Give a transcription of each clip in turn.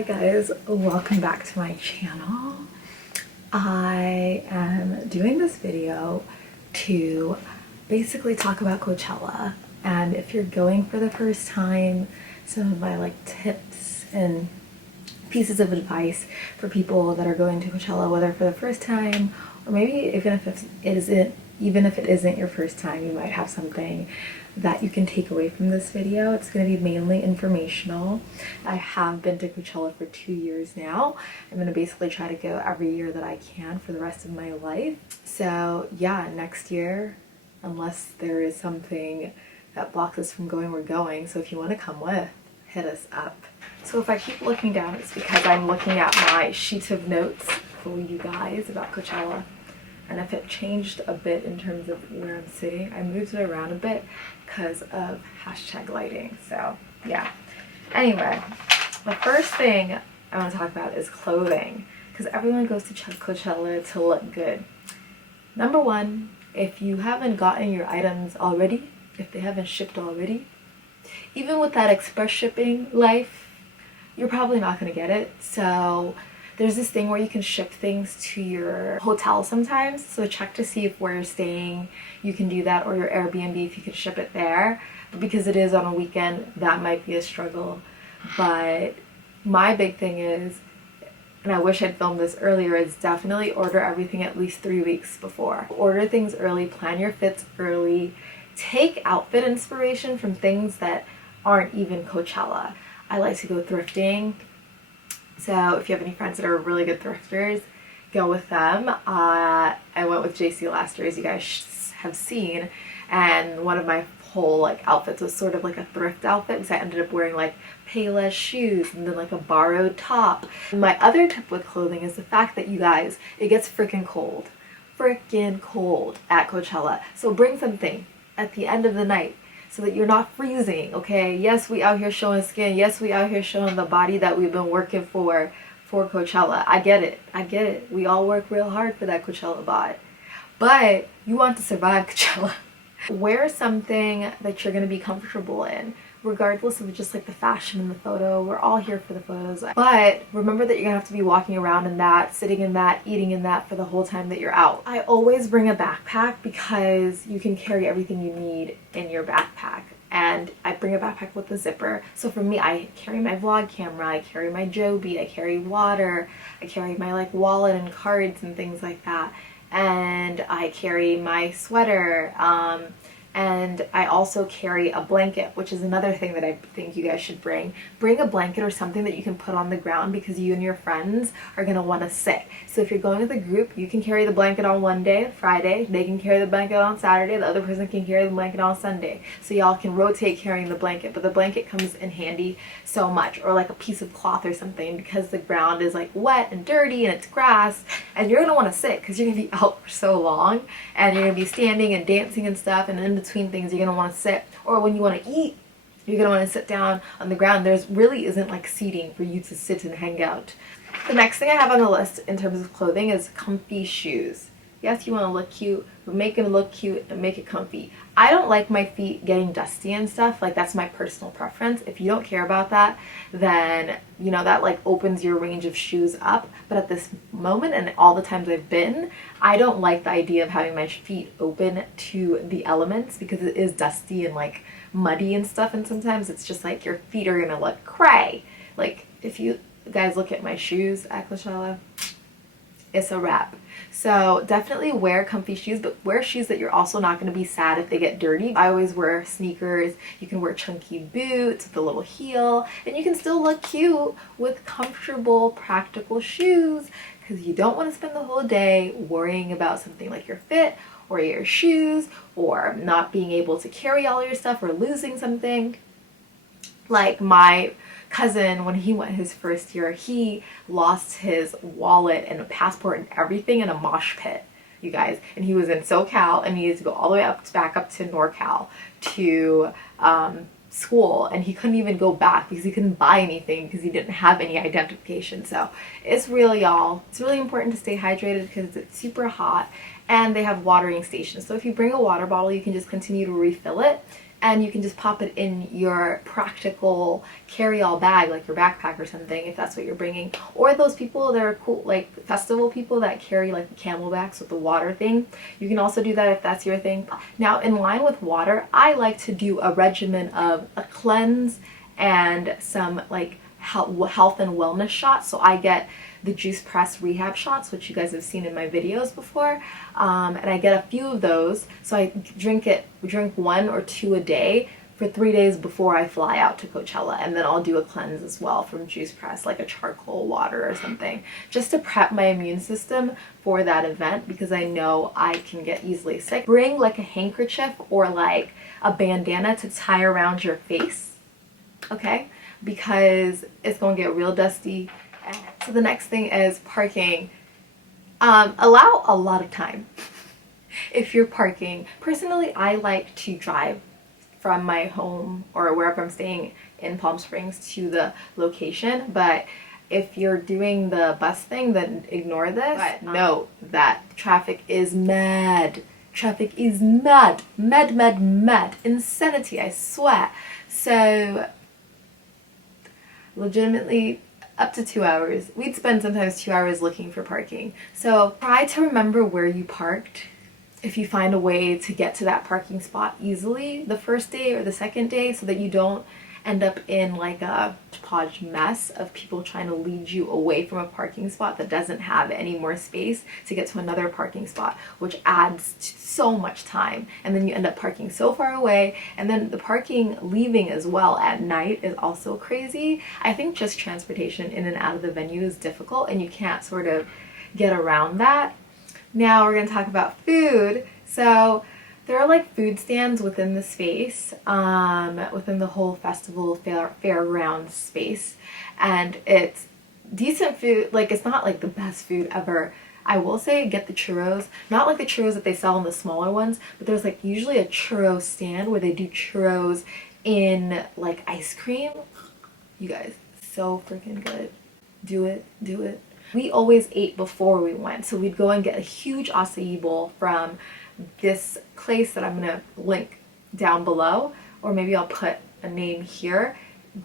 Hi guys, welcome back to my channel. I am doing this video to basically talk about Coachella, and if you're going for the first time, some of my tips and pieces of advice for people that are going to Coachella, whether for the first time or maybe even if it isn't your first time, you might have something that you can take away from this video. It's going to be mainly informational. I have been to Coachella for 2 years now. I'm going to basically try to go every year that I can for the rest of my life. So yeah, next year, unless there is something that blocks us from going, we're going. So if you want to come with, hit us up. So if I keep looking down, it's because I'm looking at my sheet of notes for you guys about Coachella. And if it changed a bit in terms of where I'm sitting, I moved it around a bit because of #lighting. So yeah. Anyway, the first thing I want to talk about is clothing, because everyone goes to Coachella to look good. Number one, if you haven't gotten your items already, if they haven't shipped already, even with that express shipping life, you're probably not going to get it. So there's this thing where you can ship things to your hotel sometimes, so check to see if where you're staying you can do that, or your Airbnb if you can ship it there. But because it is on a weekend, that might be a struggle. But my big thing is, and I wish I'd filmed this earlier, is definitely order everything at least 3 weeks before. Order things early, plan your fits early, take outfit inspiration from things that aren't even Coachella. I like to go thrifting. So if you have any friends that are really good thrifters, go with them. I went with JC last year, as you guys have seen, and one of my whole outfits was sort of like a thrift outfit, because I ended up wearing Payless shoes and then a borrowed top. My other tip with clothing is the fact that, you guys, it gets freaking cold at Coachella. So bring something at the end of the night so that you're not freezing, okay? Yes, we out here showing skin. Yes, we out here showing the body that we've been working for Coachella. I get it. We all work real hard for that Coachella bod. But you want to survive Coachella. Wear something that you're going to be comfortable in, regardless of just the fashion and the photo. We're all here for the photos. But remember that you're going to have to be walking around in that, sitting in that, eating in that for the whole time that you're out. I always bring a backpack because you can carry everything you need in your backpack. And I bring a backpack with a zipper. So for me, I carry my vlog camera, I carry my Joby, I carry water, I carry my wallet and cards and things like that. And I carry my sweater, and I also carry a blanket, which is another thing that I think you guys should bring. Bring a blanket or something that you can put on the ground, because you and your friends are going to want to sit. So if you're going with a group, you can carry the blanket on one day, Friday, they can carry the blanket on Saturday, the other person can carry the blanket on Sunday. So y'all can rotate carrying the blanket, but the blanket comes in handy so much. Or a piece of cloth or something, because the ground is wet and dirty and it's grass, and you're going to want to sit because you're going to be out for so long, and you're going to be standing and dancing and stuff, and in between things you're going to want to sit. Or when you want to eat, you're going to want to sit down on the ground. There's really isn't seating for you to sit and hang out. The next thing I have on the list in terms of clothing is comfy shoes. Yes, you want to look cute, but make it look cute and make it comfy. I don't like my feet getting dusty and stuff. That's my personal preference. If you don't care about that, then that opens your range of shoes up. But at this moment, and all the times I've been, I don't like the idea of having my feet open to the elements, because it is dusty and muddy and stuff, and sometimes it's just your feet are gonna look cray. If you guys look at my shoes at Coachella, it's a wrap. So definitely wear comfy shoes, but wear shoes that you're also not going to be sad if they get dirty. I always wear sneakers. You can wear chunky boots with a little heel, and you can still look cute with comfortable, practical shoes, because you don't want to spend the whole day worrying about something like your fit or your shoes, or not being able to carry all your stuff, or losing something. My cousin, when he went his first year, he lost his wallet and a passport and everything in a mosh pit, you guys. And he was in SoCal, and he needed to go all the way back up to NorCal to school, and he couldn't even go back because he couldn't buy anything because he didn't have any identification. So it's real, y'all. It's really important to stay hydrated because it's super hot, and they have watering stations. So if you bring a water bottle, you can just continue to refill it, and you can just pop it in your practical carry-all bag, like your backpack or something, if that's what you're bringing. Or those people that are cool, like festival people that carry like the camelbacks with the water thing. You can also do that if that's your thing. Now, in line with water, I like to do a regimen of a cleanse and some like health and wellness shots. So I get the juice press rehab shots, which you guys have seen in my videos before, and I get a few of those. So I drink 1 or 2 a day for 3 days before I fly out to Coachella, and then I'll do a cleanse as well from juice press, like a charcoal water or something, just to prep my immune system for that event, because I know I can get easily sick. Bring like a handkerchief or like a bandana to tie around your face, okay, because it's gonna get real dusty. So the next thing is parking. Allow a lot of time if you're parking. Personally, I like to drive from my home or wherever I'm staying in Palm Springs to the location, but if you're doing the bus thing, then ignore this. But know that traffic is mad. Traffic is mad. Mad. Insanity, I swear. So legitimately, up to 2 hours. We'd spend sometimes 2 hours looking for parking. So try to remember where you parked. If you find a way to get to that parking spot easily the first day or the second day, so that you don't end up in like a hodgepodge mess of people trying to lead you away from a parking spot that doesn't have any more space to get to another parking spot, which adds so much time. And then you end up parking so far away, and then the parking leaving as well at night is also crazy. I think just transportation in and out of the venue is difficult, and you can't sort of get around that. Now we're going to talk about food. So there are like food stands within the space, within the whole festival fairground space, and it's decent food. Like, it's not like the best food ever. I will say get the churros, not like the churros that they sell in the smaller ones, but there's like usually a churro stand where they do churros in like ice cream. You guys, so freaking good. Do it. We always ate before we went, so we'd go and get a huge acai bowl from this place that I'm gonna link down below, or maybe I'll put a name here.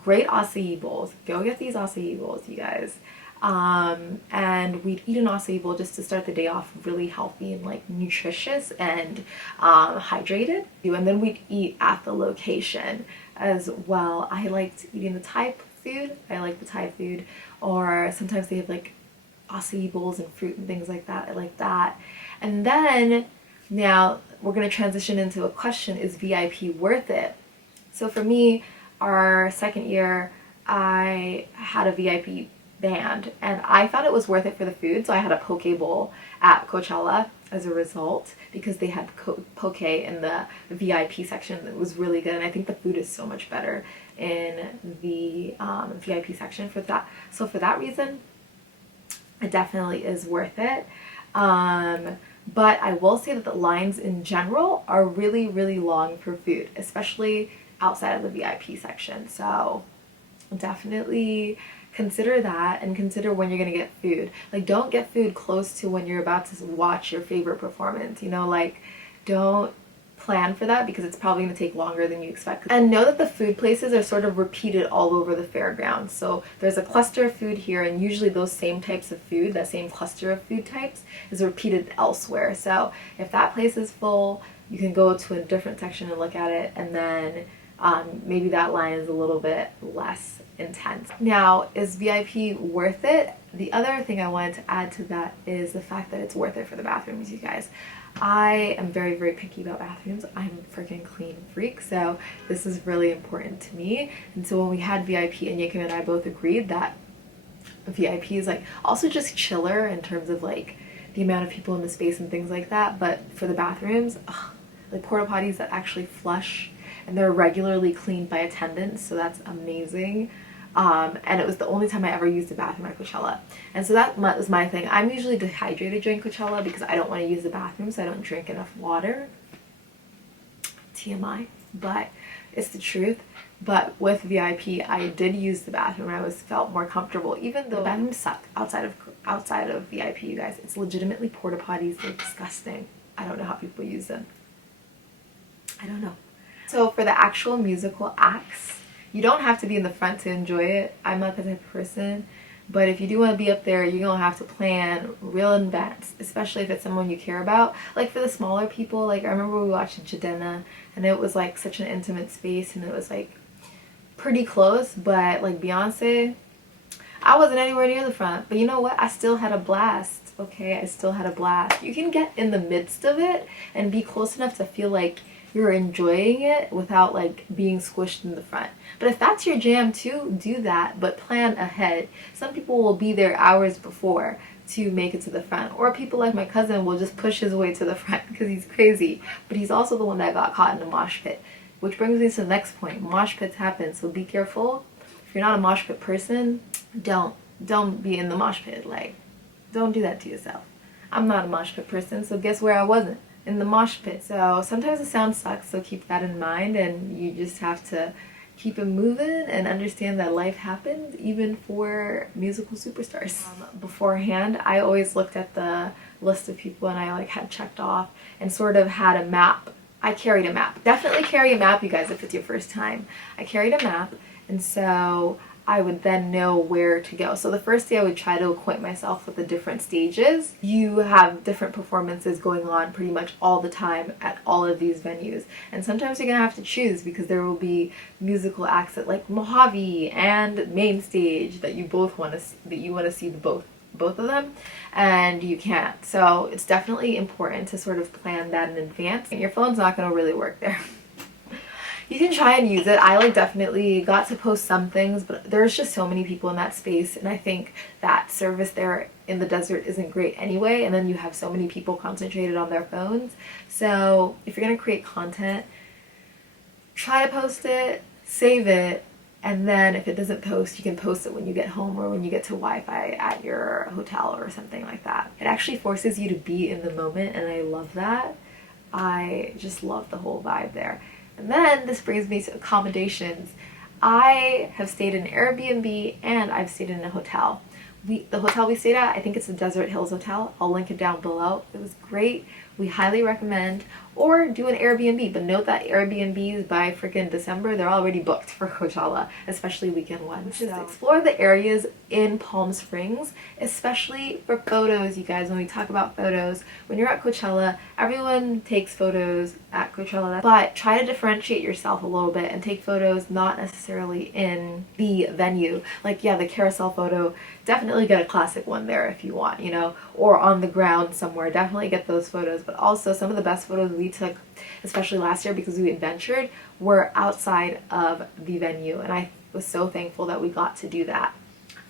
Great acai bowls. Go get these acai bowls, you guys. And we'd eat an acai bowl just to start the day off really healthy and like nutritious and hydrated. And then we'd eat at the location as well. I liked eating the Thai food. I like the Thai food, or sometimes they have like acai bowls and fruit and things like that. I like that. And then now we're going to transition into a question: is VIP worth it? So for me, our second year, I had a VIP band, and I thought it was worth it for the food. So I had a poke bowl at Coachella as a result, because they had poke in the VIP section that was really good, and I think the food is so much better in the VIP section for that. So for that reason, it definitely is worth it. But I will say that the lines in general are really, really long for food, especially outside of the VIP section. So definitely consider that, and consider when you're gonna get food. Like, don't get food close to when you're about to watch your favorite performance, you know, like don't plan for that, because it's probably going to take longer than you expect. And know that the food places are sort of repeated all over the fairgrounds. So there's a cluster of food here, and usually those same types of food, that same cluster of food types, is repeated elsewhere. So if that place is full, you can go to a different section and look at it, and then maybe that line is a little bit less intense. Now, is VIP worth it? The other thing I wanted to add to that is the fact that it's worth it for the bathrooms, you guys. I am very, very picky about bathrooms. I'm a freaking clean freak, so this is really important to me. And so when we had VIP, and Yakim and I both agreed that VIP is like also just chiller in terms of like the amount of people in the space and things like that. But for the bathrooms, like porta potties that actually flush, and they're regularly cleaned by attendants, so that's amazing. And it was the only time I ever used a bathroom at Coachella. And so that was my thing. I'm usually dehydrated during Coachella because I don't want to use the bathroom, so I don't drink enough water TMI, but it's the truth. But with VIP, I did use the bathroom and I felt more comfortable, even though the bathrooms suck outside of VIP, you guys. It's legitimately porta potties. They're disgusting. I don't know how people use them. I don't know. So for the actual musical acts, you don't have to be in the front to enjoy it. I'm not the type of person. But if you do want to be up there, you're going to have to plan real in advance, especially if it's someone you care about. Like for the smaller people, like I remember we watched Jadena and it was like such an intimate space and it was like pretty close, but like Beyonce, I wasn't anywhere near the front. But you know what? I still had a blast, okay? I still had a blast. You can get in the midst of it and be close enough to feel like you're enjoying it without like being squished in the front. But if that's your jam too, do that, but plan ahead. Some people will be there hours before to make it to the front, or people like my cousin will just push his way to the front because he's crazy. But he's also the one that got caught in the mosh pit, which brings me to the next point. Mosh pits happen, so be careful. If you're not a mosh pit person, don't be in the mosh pit. Like, don't do that to yourself. I'm not a mosh pit person, so guess where I wasn't? In the mosh pit. So sometimes the sound sucks, so keep that in mind, and you just have to keep it moving and understand that life happens even for musical superstars. Beforehand, I always looked at the list of people and I like had checked off and sort of had a map. I carried a map. Definitely carry a map, you guys, if it's your first time. I carried a map, and so I would then know where to go. So the first day I would try to acquaint myself with the different stages. You have different performances going on pretty much all the time at all of these venues. And sometimes you're gonna have to choose because there will be musical acts at like Mojave and main stage that you both want to see, that you want to see both of them, and you can't. So it's definitely important to sort of plan that in advance. And your phone's not gonna really work there. You can try and use it. I like definitely got to post some things, but there's just so many people in that space, and I think that service there in the desert isn't great anyway, and then you have so many people concentrated on their phones. So if you're gonna create content, try to post it, save it, and then if it doesn't post, you can post it when you get home or when you get to Wi-Fi at your hotel or something like that. It actually forces you to be in the moment, and I love that. I just love the whole vibe there. And then this brings me to accommodations. I have stayed in an Airbnb and I've stayed in a hotel. The hotel we stayed at, I think it's the Desert Hills Hotel. I'll link it down below. It was great. We highly recommend. Or do an Airbnb, but note that Airbnbs by freaking December, they're already booked for Coachella, especially weekend one. So explore the areas in Palm Springs, especially for photos, you guys. When we talk about photos, when you're at Coachella, everyone takes photos at Coachella, but try to differentiate yourself a little bit and take photos not necessarily in the venue. Like, yeah, the carousel photo, definitely get a classic one there if you want, you know, or on the ground somewhere, definitely get those photos. But also some of the best photos we took, especially last year because we adventured, were outside of the venue, and I was so thankful that we got to do that.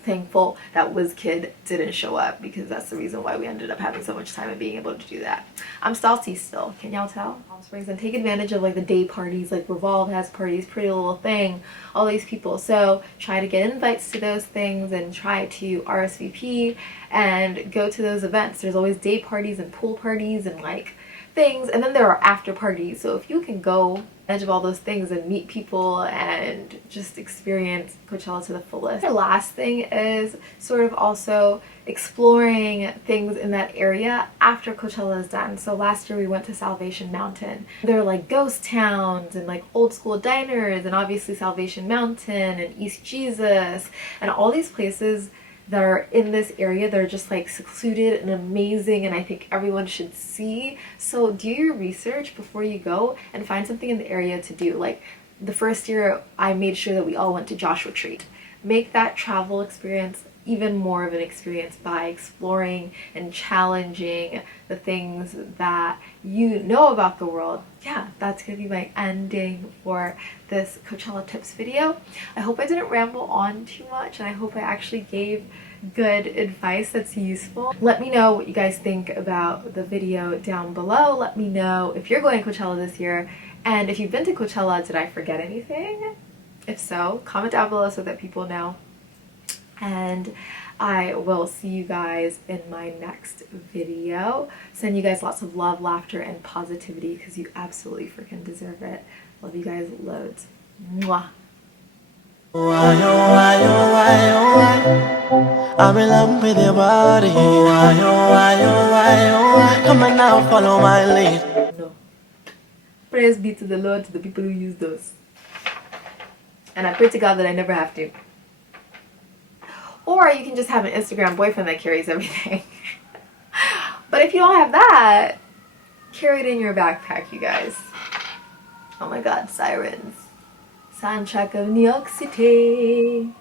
Thankful that WizKid didn't show up because that's the reason why we ended up having so much time and being able to do that. I'm salty still, can y'all tell? Palm Springs, and take advantage of like the day parties, like Revolve has parties, Pretty Little Thing, all these people. So try to get invites to those things and try to RSVP and go to those events. There's always day parties and pool parties and like things, and then there are after parties. So if you can go edge of all those things and meet people and just experience Coachella to the fullest. The last thing is sort of also exploring things in that area after Coachella is done. So last year we went to Salvation Mountain. There are like ghost towns and like old school diners, and obviously Salvation Mountain and East Jesus and all these places that are in this area. They're just like secluded and amazing, and I think everyone should see. So do your research before you go and find something in the area to do. Like the first year I made sure that we all went to Joshua Tree. Make that travel experience even more of an experience by exploring and challenging the things that you know about the world. Yeah, that's gonna be my ending for this Coachella tips video. I hope I didn't ramble on too much, and I hope I actually gave good advice that's useful. Let me know what you guys think about the video down below. Let me know if you're going to Coachella this year, and if you've been to Coachella, did I forget anything? If so, comment down below so that people know. And I will see you guys in my next video. Send you guys lots of love, laughter, and positivity because you absolutely freaking deserve it. Love you guys loads. Mwah. Why, oh, why, oh, why, oh, why? I'm in love with your body. Why, oh, why, oh, why, oh, why? Come on now, follow my lead. No. Praise be to the Lord, to the people who use those. And I pray to God that I never have to. Or you can just have an Instagram boyfriend that carries everything. But if you don't have that, carry it in your backpack, you guys. Oh my god, sirens. Soundtrack of New York City.